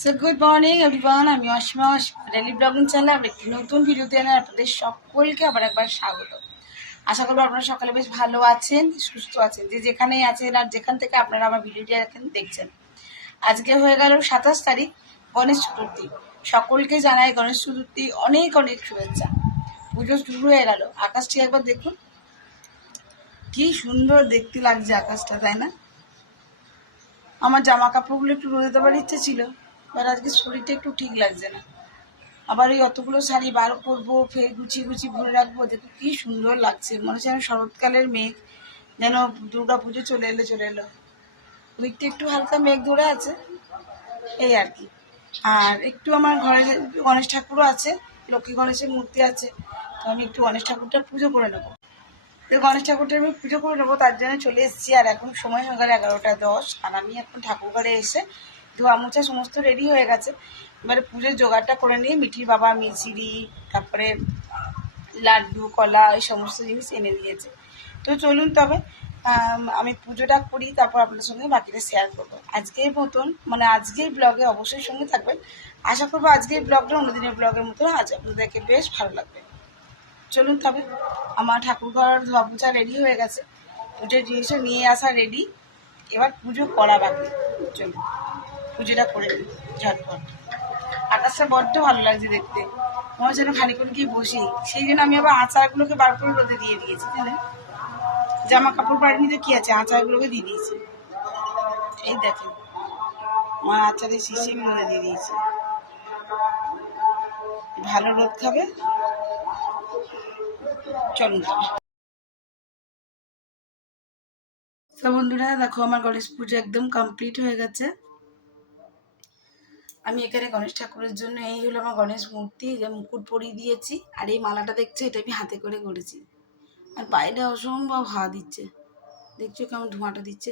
So good morning everyone আমি Asima daily blogging চ্যানেলে আমরা একটি নতুন ভিডিওতে এনে আপনাদের সকলকে আবার একবার স্বাগত। আশা করব আপনারা সকালে বেশ ভালো আছেন, সুস্থ আছেন। যে যেখানেই আছেন আর যেখান থেকে আপনারা আমার ভিডিওটি এখন দেখছেন। আজকে হয়ে গেল সাতাশ তারিখ, গণেশ চতুর্থী। সকলকে জানাই গণেশ চতুর্থী অনেক অনেক শুভেচ্ছা। পুজো শুরু হয়ে গেল। আকাশটি একবার দেখুন। কি সুন্দর দেখতে লাগছে আকাশটা, তাই না? আমার জামা কাপড়গুলো একটু রোদে দেওয়ার ইচ্ছে ছিল। এবার আজকে শরীরটা একটু ঠিক লাগছে না। আবার ওই অতগুলো শাড়ি বার করব, ফের গুছিয়ে গুছিয়ে ভরে রাখব, দেখো কি সুন্দর লাগছে। মনে হচ্ছে যেন শরৎকালের মেঘ, যেন দুর্গা পুজো চলে এলো চলে এলো। ওইটা একটু হালকা মেঘ ধরে আছে, এই আর কি। আর একটু আমার ঘরে গণেশ ঠাকুরও আছে, লক্ষ্মী গণেশের মূর্তি আছে, তো আমি একটু গণেশ ঠাকুরটা পুজো করে নেব। তো গণেশ ঠাকুরটা আমি পুজো করে নেব, তার জন্য চলে এসেছি, আর এখন সময় হয়ে গেল এগারোটা দশ, আর আমি এখন ঠাকুর ঘরে এসে ধোয়া মোছা সমস্ত রেডি হয়ে গেছে। এবারে পুজোর জোগাড়টা করে নিয়ে মিঠির বাবা মিচিরি, তারপরে লাড্ডু, কলা, এই সমস্ত জিনিস এনে দিয়েছে। তো চলুন তবে, আমি পুজোটা করি, তারপর আপনাদের সঙ্গে বাকিটা শেয়ার করব। আজকের মতন মানে আজকের ব্লগে অবশ্যই সঙ্গে থাকবেন। আশা করব আজকের ব্লগটা অন্যদিনের ব্লগের মতো আজ আপনাদেরকে বেশ ভালো লাগবে। চলুন তবে, আমার ঠাকুরঘর ধোয়া মোছা রেডি হয়ে গেছে। পুজোর জিনিসও নিয়ে আসা রেডি এবার পুজো করা বাকি। চলুন। পুজোটা করে নিই ঝটপট। আকাশটা বড্ড ভালো লাগছে দেখতে। মনে হচ্ছে যেন খানিক্ষণ গিয়ে বসি সেই জন্য আমি আবার আচারগুলোকে বার করে রোদে দিয়ে দিয়েছি জানেন জামা কাপড় পাড়িনি তো কি আছে? আচারগুলোকে দিয়ে দিয়েছি। এই দেখেন, আমার আচারের শিশি রোদে দিয়ে দিয়েছি। ভালো রোদ খাবে। চলুন তো বন্ধুরা, দেখো আমার গণেশ পুজো একদম কমপ্লিট হয়ে গেছে। আমি এখানে গণেশ ঠাকুরের জন্য এই হলো আমার গণেশ মূর্তি যে মুকুট পরিয়ে দিয়েছি আর এই মালাটা দেখছ এটা আমি হাতে করে করেছি আর বাইরে অসম্ভব হাওয়া দিচ্ছে। দেখছ কেমন ধোঁয়াটা দিচ্ছে।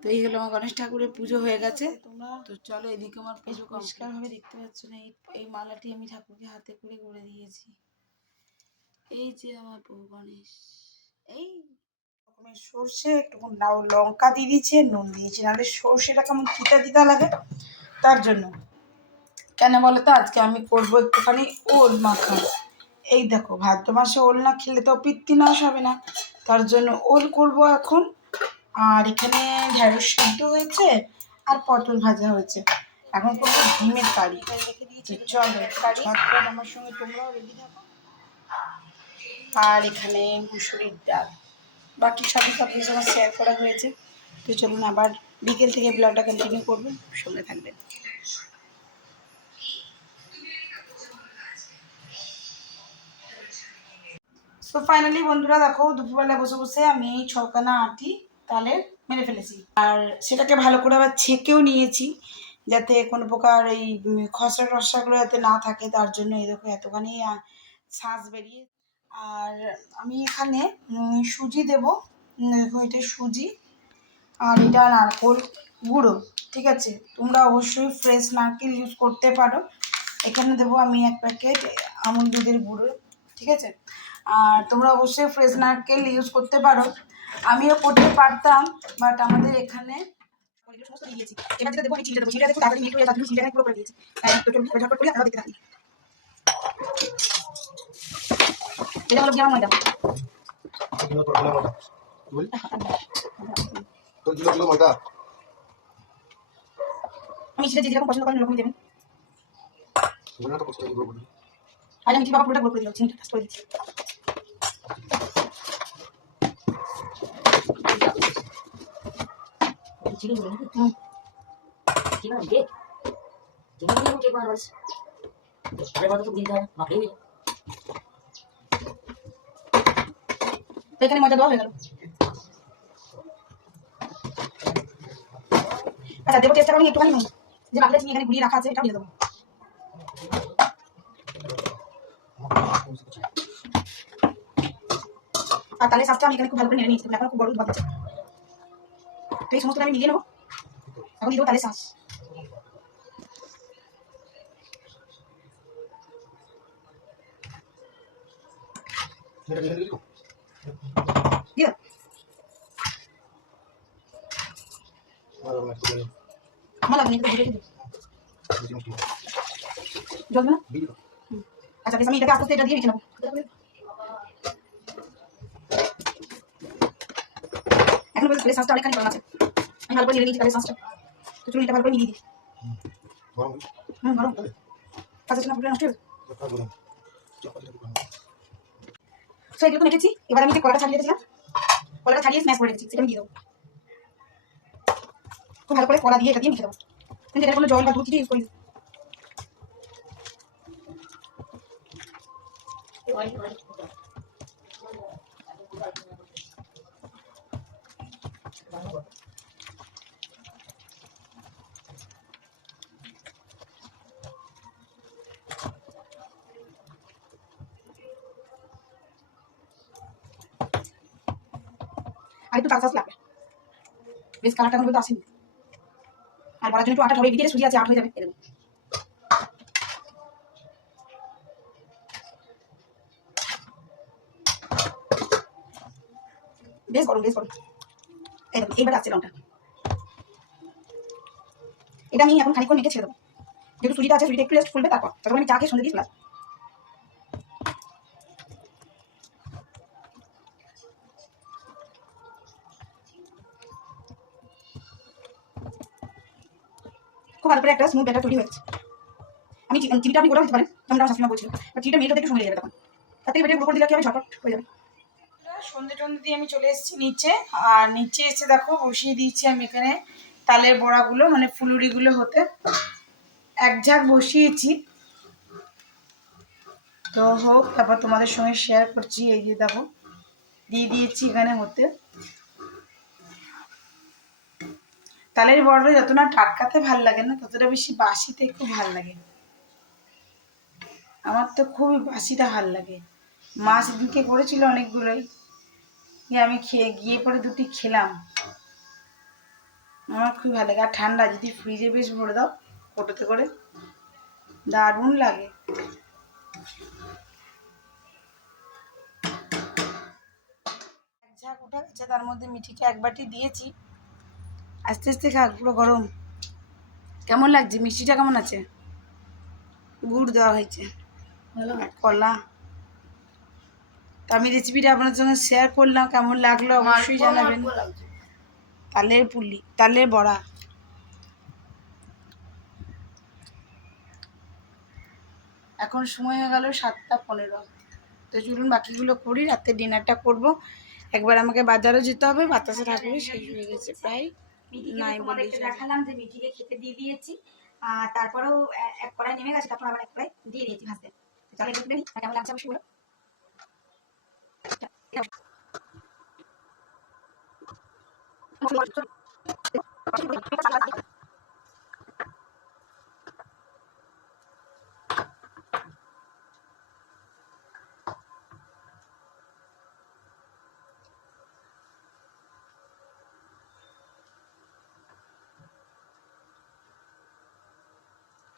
তো এই হলো আমার গণেশ ঠাকুরের পুজো হয়ে গেছে। তোমরা তো চলো এদিকে আমার পুজো পরিষ্কারভাবে দেখতে পাচ্ছ না এই এই মালাটি আমি ঠাকুরকে হাতে করে করে দিয়েছি। এই যে আমার বউ গণেশ এই রকমের সর্ষে একটু নাও লঙ্কা দিয়ে দিয়েছি নুন দিয়েছি নাহলে সর্ষেটা কেমন তিতা তিতা লাগে। তার জন্য। কেন বলো তো আজকে আমি করব একটুখানি ওল মাখা। এই দেখো ভাদ্র মাসে ওল না খেলে তো পিত্তি নাশ হবে না। তার জন্য ওল করব এখন। আর এখানে ঢেঁড়স সিদ্ধ হয়েছে আর পটল ভাজা হয়েছে। এখন করব ডিমের কারি। চলো ঝটপট আমার সঙ্গে তোমরাও রেডি থাকো। আর এখানে মুসুরির ডাল। বাকি সবই সবজি আমার শেয়ার করা হয়েছে। তো চলুন আবার বিকেল থেকে ব্লগটা কন্টিনিউ করব। সঙ্গে থাকবেন। তো ফাইনালি বন্ধুরা, দেখো দুপুরবেলা বসে বসে আমি ছখানা আটি তালের মেরে ফেলেছি। আর সেটাকে ভালো করে আবার ছেঁকেও নিয়েছি, যাতে কোনো প্রকার এই খসড়া টসড়াগুলো যাতে না থাকে। তার জন্য এই দেখো, এতখানি শাঁস বেরিয়ে আর আমি এখানে সুজি দেবো। এটা সুজি। আর এটা নারকোল গুঁড়ো ঠিক আছে? তোমরা অবশ্যই ফ্রেশ নারকেল ইউজ করতে পারো। এখানে দেবো আমি এক প্যাকেট আমুল দুধের গুঁড়ো ঠিক আছে? আর তোমরা অবশ্যই ফ্রেশ নারকেল ইউজ করতে পারো। আমিও করতে পারতাম বাট আমাদের এখানে এটা হলো গিয়ে ময়দা। কিলো তোর ময়দা। আমি সেটা যেরকম পছন্দ করেন ওরকমই দেবেন। মনে তো কষ্ট করব আর আমি বাবা পুরোটা গোল করে দিলাম চিনিটা করে দিচ্ছি। গুলো নাকি হুম কেক বানাবো আরে বাবা তো হবে বাপরে তো এখানে মজা দেওয়া হয়ে গেল। আচ্ছা দেবো চেষ্টা করি একটুখানি। যে বাকিটা চিনি এখানে ঘুরিয়ে রাখা আছে এটা দিয়ে দেবো। আর তাহলে শাঁসটা আমি এখানে খুব ভালো করে নেড়ে নিয়েছি এখন খুব বড় দুধ বাচ্চা তো এই সমস্তটা আমি মিলিয়ে নেব। এখন দিয়ে দেবো তাহলে শাঁস এটা লাগবে না। আচ্ছা বেশ আমি এটাকে আস্তে আস্তে এটা দিয়ে রেখে নেব। এখন বেশ তাহলে সসটা অনেকখানি গরম আছে। আমি ভালো করে নিয়ে নিয়েছি তাহলে সসটা তো এটা ভালো করে দিই? গরম ফুটলে নষ্ট হয়ে। তো এগুলো তো মেখেছি। এবার আমি যে কলাটা ছাড়িয়ে রেখেছিলাম কলাটা ছাড়িয়ে স্ম্যাশ করে রেখেছি সেটা আমি দিয়ে দেবো। খুব ভালো করে কলা দিয়ে এটা দিয়ে মেখে দেবো। কিন্তু এটা কোনো জল বা দুধ কিছু ইউজ করি। আর একটু চাষ লাগবে বেশ কালারটা পর্যন্ত আসেনি। আর বলার জন্য একটু আটা হবে সুজি আছে, আট হয়ে যাবে, এরকম। বেশ বেশ এইবার আসছে রংটা এটা আমি এখন খানিক্ষণ মেখে ছেড়ে দেবো। যেহেতু সুজিটা আছে সুজিটা একটু রেস্ট ফুলবে, তারপর। তখন আমি চা খেয়ে সন্ধ্যে খুব ভালো করে একটা স্মুথ ব্যাটার তৈরি হয়েছে। আমি চিনিটা আপনি গোটাও দিতে পারেন আমার শাশুড়ি বলছিল। বাট চিনিটা মেয়েটা একটু সময় যাবে তখন। তার থেকে বেটে গুঁড়ো করে দিলে কি হবে? ঝটপট হয়ে যাবে। সন্ধে টন্ধে দিয়ে আমি চলে এসেছি নিচে। আর নিচে এসে দেখো, বসিয়ে দিয়েছি আমি এখানে তালের বড়াগুলো মানে ফুলুরিগুলো হতে। এক ঝাঁক বসিয়েছি। তো হোক, তারপর তোমাদের সঙ্গে শেয়ার করছি, এই যে দেখো, দিয়ে দিয়েছি এখানে হতে। তালের বড়াটা যত না টাটকাতে ভালো লাগে না, ততটা বেশি বাসিতে খুব ভালো লাগে। আমার তো খুবই বাসিটা ভালো লাগে। মা সেদিনকে করেছিল অনেকগুলোই। আমি খেয়ে, গিয়ে পরে দুটি খেলাম। আমার খুবই ভালো লাগে। আর ঠান্ডা, যদি ফ্রিজে বেশ ভরে দাও, কোটোতে করে। দারুণ লাগে। ঝাঁক গেছে তার মধ্যে মিঠিকে এক বাটি দিয়েছি। আস্তে আস্তে খাক পুরো গরম। কেমন লাগছে? মিষ্টিটা কেমন আছে? গুড় দেওয়া হয়েছে। কলা। তো আমি রেসিপিটা আপনার সঙ্গে শেয়ার করলাম কেমন লাগল অবশ্যই জানাবেন। তালের পুলি তালের বড়া। এখন সময় হয়ে গেল সাতটা পনেরো। তো চলুন বাকিগুলো করি রাতে ডিনারটা করব। একবার আমাকে বাজারও যেতে হবে বাতাসে থাকবে শেষ হয়ে গেছে প্রায়। নাই দেখালাম যে মিঠিকে খেতে দিয়ে দিয়েছি। আর তারপরেও এক কড়াই নেমে গেছে তারপর আবার এক কড়াই দিয়ে দিয়েছি ভাজতে। চলে আর কেমন লাগছে অবশ্যই বলো।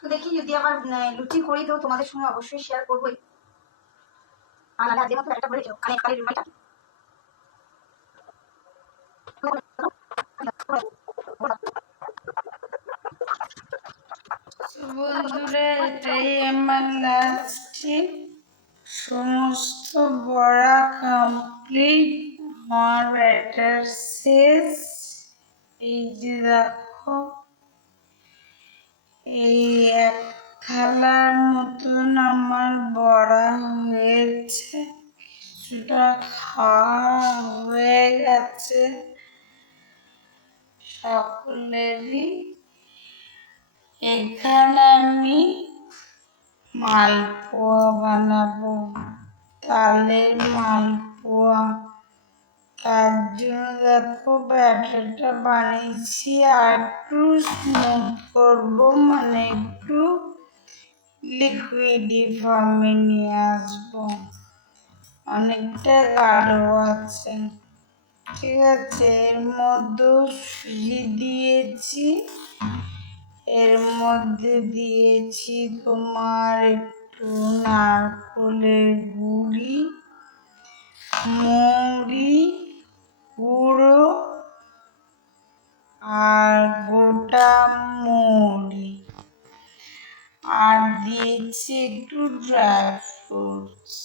তো দেখি যদি আবার লুচি করি তো তোমাদের সঙ্গে অবশ্যই শেয়ার করবোই। আমার সমস্ত বড়া কমপ্লিট আমার ব্যাটার শেষ এই যে দেখো। এই এক থালার মতন আমার বড়া হয়েছে, কিছুটা খাওয়া হয়ে গেছে। সকলেরই এখানে আমি মালপোয়া বানাবো, তালের মালপোয়া তার জন্য দেখো ব্যাটারটা বানিয়েছি। আর একটু স্মুথ করব মানে একটু লিকুইডি ফর্মে নিয়ে আসব। অনেকটা গাঢ় আছে। ঠিক আছে, এর মধ্যেও সুজি দিয়েছি। এর মধ্যে দিয়েছি তোমার একটু নারকলের গুড়ি, মৌরি গুঁড়ো আর গোটা মৌরি। আর দিয়েছি একটু ড্রাই ফ্রুটস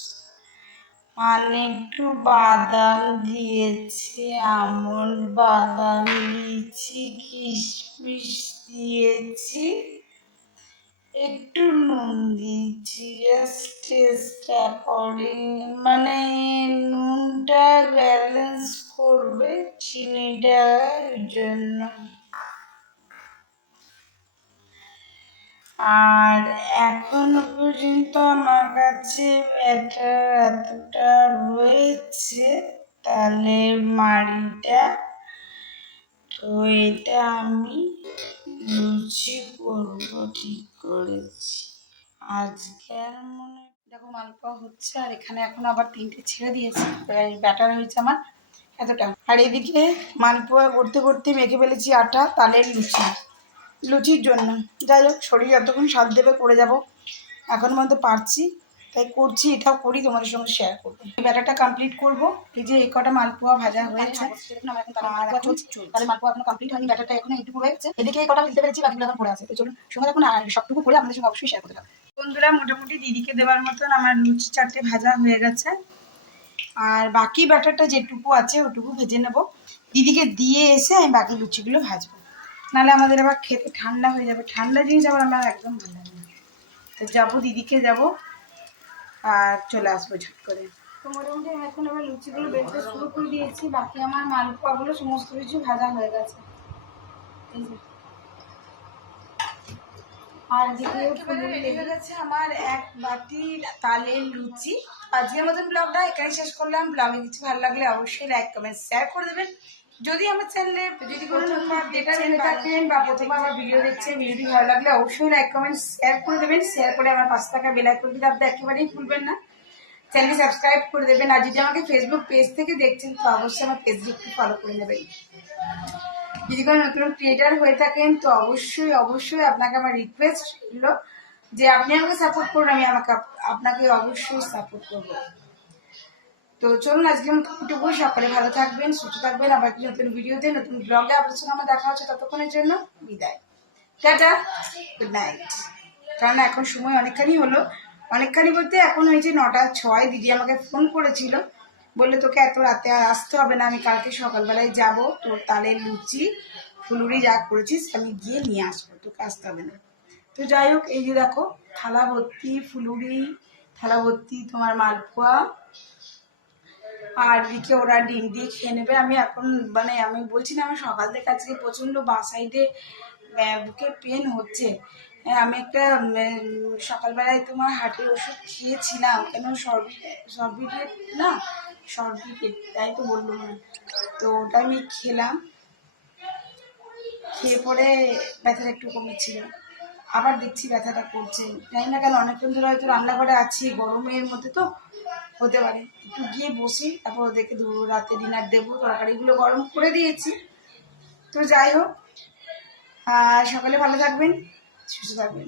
মানে একটু বাদাম দিয়েছি আমল বাদাম দিয়েছি কিশমিশ ব্যাটার এতটা রয়েছে, তাহলে মাড়িটা, তো এটা আমি লুচি করব ঠিক করেছি। আজকে মনে দেখো মালপোয়া হচ্ছে, আর এখানে এখন আবার তিনটে ছেড়ে দিয়েছি ব্যাটার হয়েছে আমার এতটা। আর এদিকে মালপোয়া করতে করতে মেখে ফেলেছি আটা তালের লুচি। লুচির জন্য। যাই হোক, শরীর যতক্ষণ সাথ দেবে, করে যাব। এখন মধ্যে পারছি। তাই করছি এটাও করি তোমাদের সঙ্গে শেয়ার করব। এই ব্যাটারটা কমপ্লিট করব এই যে এই কটা মালপোয়া ভাজা হয়েছে। তাহলে মালপোয়া এখনও কমপ্লিট হয়নি ব্যাটারটা এখন এইটুকু হয়ে গেছে। এদিকে এই কটা দিতে পেরেছি বাকিগুলো এখন পড়ে আছে। তো চলুন সঙ্গে এখন সবটুকু করে আমাদের সঙ্গে অবশ্যই শেয়ার করতে বন্ধুরা মোটামুটি দিদিকে দেওয়ার মতন আমার লুচি চারটে ভাজা হয়ে গেছে। আর বাকি ব্যাটারটা যেটুকু আছে ওটুকু ভেজে নেব। দিদিকে দিয়ে এসে আমি বাকি লুচিগুলো ভাজবো। নাহলে আমাদের আবার খেতে ঠান্ডা হয়ে যাবে। ঠান্ডা জিনিস আবার আমার একদম ভালো লাগে না। তো যাব দিদিকে যাব। আর চলে আসব ঝট করে। তো মোটামুটি এখন আবার লুচিগুলো বেলতে শুরু করে দিয়েছি বাকি আমার মালপোয়াগুলো সমস্ত কিছু ভাজা হয়ে গেছে। এই যে। আর গেছে আমার এক বাটি তালের লুচি। আজকের মতন ব্লগটা এখানে শেষ করলাম। ব্লগে কিছু ভালো লাগলে অবশ্যই লাইক কমেন্ট শেয়ার করে দেবেন। যদি আমার চ্যানেলে যদি কোনো প্রথমবার দেখছেন থাকেন বা প্রথমবার আমার ভিডিও দেখছেন ভিডিওটি ভালো লাগলে অবশ্যই লাইক কমেন্ট শেয়ার করে দেবেন। শেয়ার করে আমার পাঁচ টাকা করে দিতে আপনি একেবারেই ভুলবেন না। চ্যানেলটি সাবস্ক্রাইব করে দেবেন। আর যদি আমাকে ফেসবুক পেজ থেকে দেখছেন তো অবশ্যই আমার ফেসবুকটি ফলো করে নেবেন। যদি কোনো নতুন ক্রিয়েটার হয়ে থাকেন তো অবশ্যই অবশ্যই আপনাকে আমার রিকোয়েস্ট ছিল যে আপনি আমাকে সাপোর্ট করুন আমি আমাকে আপ- আপনাকে অবশ্যই সাপোর্ট করব। তো চলুন আজকের মতো সকালে ভালো থাকবেন, সুস্থ থাকবেন। আবার একটি নতুন ভিডিওতে, নতুন ব্লগে আপনার সঙ্গে আমার দেখা হচ্ছে ততক্ষণের জন্য বিদায়। টাটা গুড নাইট কারণ এখন সময় অনেকখানি হলো। অনেকখানি বলতে এখন হয়েছে নটা ছয়, দিদি আমাকে ফোন করেছিল। বললে, তোকে এত রাতে আর আসতে হবে না, আমি কালকে সকালবেলায় যাব। তোর তালে লুচি, ফুলুরি যা করেছিস, আমি গিয়ে নিয়ে আসব। তোকে আসতে হবে না। তো যাই হোক, এই যে দেখো, থালা ভর্তি, ফুলুরি, থালা ভর্তি তোমার মালপোয়া। আর দিকে ওরা ডিম দিয়ে খেয়ে নেবে। আমি এখন মানে আমি বলছি না আমি সকাল থেকে আজকে প্রচণ্ড বাসাইডে বুকে পেন হচ্ছে। হ্যাঁ, আমি একটা সকালবেলায় তোমার হাটের ওষুধ খেয়েছিলাম। কেন? সর্বি সর্বিটেট না? সর্বিটেট তাই তো বলল তো ওটা আমি খেলাম। খেয়ে পরে ব্যথাটা একটু কমেছিল। আবার দেখছি ব্যথাটা করছে। জানি না কেন অনেকক্ষণ ধরে হয়তো রান্নাঘরে আছি গরমের মধ্যে তো। হতে পারে। একটু গিয়ে বসি, তারপর ওদেরকে দু রাতে ডিনার দেবো, তরকারিগুলো গরম করে দিয়েছি। তো যাই হোক সকালে ভালো থাকবেন, সুস্থ থাকবেন।